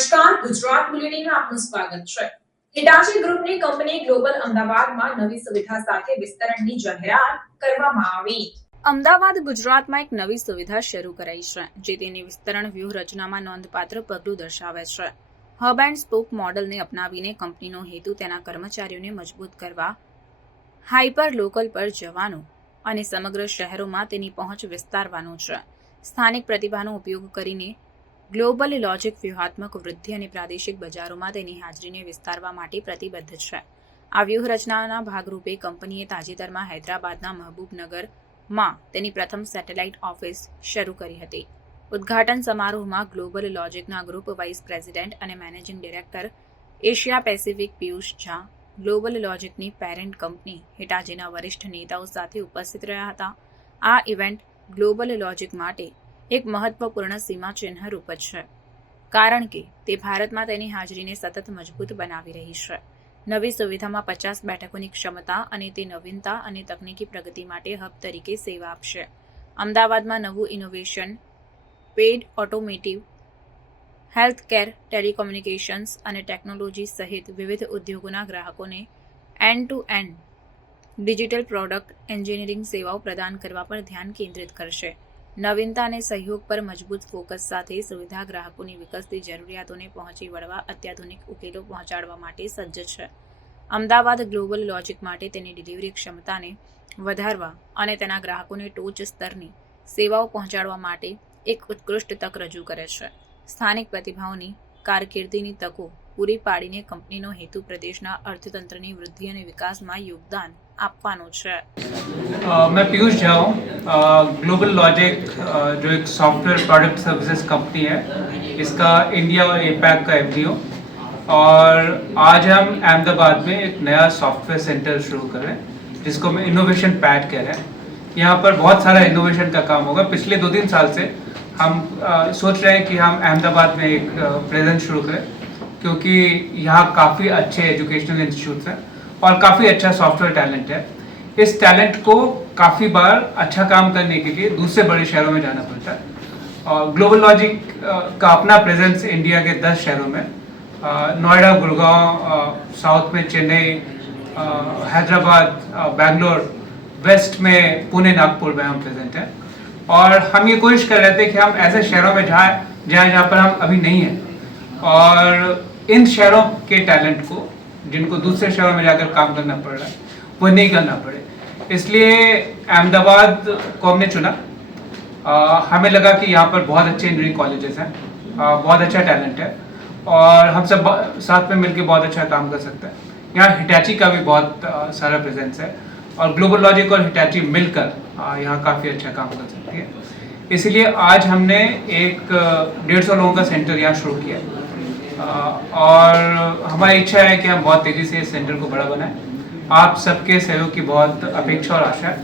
નમસ્કાર, ગુજરાત બુલેટિનમાં આપનું સ્વાગત છે. હિટાચી ગ્રુપની કંપની ગ્લોબલ અમદાવાદમાં નવી સુવિધા સાથે વિસ્તરણની જાહેરાત કરવામાં આવી. અમદાવાદ ગુજરાતમાં એક નવી સુવિધા શરૂ કરાઈ છે, જે તેની વિસ્તરણ વ્યૂહરચનામાં નોંધપાત્ર પગલું દર્શાવે છે. હબ એન્ડ સ્પોક મોડલને અપનાવીને કંપનીનો હેતુ તેના કર્મચારીઓને મજબૂત કરવા, હાઇપર લોકલ પર જવાનો અને સમગ્ર શહેરોમાં તેની પહોંચ વિસ્તારવાનો છે. સ્થાનિક પ્રતિભાનો ઉપયોગ કરીને ગ્લોબલ લોજિક વ્યૂહાત્મક વૃદ્ધિ અને પ્રાદેશિક બજારોમાં તેની હાજરીને વિસ્તારવા માટે પ્રતિબદ્ધ છે. આ વ્યૂહરચનાના ભાગરૂપે કંપનીએ તાજેતરમાં હૈદરાબાદના મહબૂબનગરમાં તેની પ્રથમ સેટેલાઇટ ઓફિસ શરૂ કરી હતી. ઉદ્ઘાટન સમારોહમાં ગ્લોબલ લોજિકના ગ્રુપ વાઇસ પ્રેસિડેન્ટ અને managing director Asia Pacific Piyush Jha, global લોજિકની પેરેન્ટ કંપની હિટાચીના વરિષ્ઠ નેતાઓ સાથે ઉપસ્થિત રહ્યા હતા. આ ઇવેન્ટ ગ્લોબલ લોજિક માટે એક મહત્વપૂર્ણ સીમાચિહ્નરૂપ છે, કારણ કે તે ભારતમાં તેની હાજરીને સતત મજબૂત બનાવી રહી છે. નવી સુવિધામાં 50 બેઠકોની ક્ષમતા અને તે નવીનતા અને તકનીકી પ્રગતિ માટે હબ તરીકે સેવા આપશે. અમદાવાદમાં નવું ઇનોવેશન, પેડ ઓટોમેટિવ, હેલ્થકેર, ટેલિકોમ્યુનિકેશન્સ અને ટેકનોલોજી સહિત વિવિધ ઉદ્યોગોના ગ્રાહકોને end to end digital product engineering સેવાઓ પ્રદાન કરવા પર ધ્યાન કેન્દ્રિત કરશે. નવીનતા અને સહયોગ પર મજબૂત ફોકસ સાથે સુવિધા ગ્રાહકોની વિકસતી જરૂરિયાતોને પહોંચી વળવા અત્યાધુનિક ઉકેલો પહોંચાડવા માટે સજ્જ છે. અમદાવાદ ગ્લોબલ લોજિક માટે તેની ડિલિવરી ક્ષમતાને વધારવા અને તેના ગ્રાહકોને ટોચ સ્તરની સેવાઓ પહોંચાડવા માટે એક ઉત્કૃષ્ટ તક રજૂ કરે છે. સ્થાનિક પ્રતિભાઓની કારકિર્દીની તકો પૂરી પાડીને કંપનીનો હેતુ પ્રદેશના અર્થતંત્રની વૃદ્ધિ અને વિકાસમાં યોગદાન આપવાનો છે. मैं पीयूष झा हूँ. ग्लोबल लॉजिक जो एक सॉफ्टवेयर प्रोडक्ट सर्विसेज कंपनी है, इसका इंडिया और एपैक का एमडी हूँ. और आज हम अहमदाबाद में एक नया सॉफ्टवेयर सेंटर शुरू कर रहे हैं, जिसको हम इनोवेशन पैड कह रहे हैं. यहाँ पर बहुत सारा इनोवेशन का काम होगा. पिछले 2-3 साल से हम सोच रहे हैं कि हम अहमदाबाद में एक प्रेजेंस शुरू करें, क्योंकि यहाँ काफ़ी अच्छे एजुकेशनल इंस्टीट्यूट्स हैं और काफ़ी अच्छा सॉफ्टवेयर टैलेंट है. इस टैलेंट को काफ़ी बार अच्छा काम करने के लिए दूसरे बड़े शहरों में जाना पड़ता है. और ग्लोबल लॉजिक का अपना प्रेजेंस इंडिया के 10 शहरों में, नोएडा, गुड़गांव, साउथ में चेन्नई, हैदराबाद, बेंगलोर, वेस्ट में पुणे, नागपुर में हम प्रेजेंट हैं. और हम ये कोशिश कर रहे थे कि हम ऐसे शहरों में जहाँ पर हम अभी नहीं हैं, और इन शहरों के टैलेंट को, जिनको दूसरे शहरों में जाकर काम करना पड़ रहा है, वो नहीं करना पड़े. इसलिए अहमदाबाद को हमने चुना. हमें लगा कि यहाँ पर बहुत अच्छे इंजीनियरिंग कॉलेजेस हैं, बहुत अच्छा टैलेंट है, और हम सब साथ में मिलकर बहुत अच्छा काम कर सकते हैं. यहाँ हिटाची का भी बहुत सारा प्रेजेंस है, और ग्लोबल लॉजिक और हिटाची मिलकर यहाँ काफ़ी अच्छा काम कर सकती है. इसीलिए आज हमने एक 150 लोगों का सेंटर यहाँ शुरू किया. और हमारी इच्छा है कि हम बहुत तेज़ी से इस सेंटर को बड़ा बनाएं. आप सबके सहयोग की बहुत अपेक्षा और आशा है.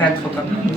Thanks for coming.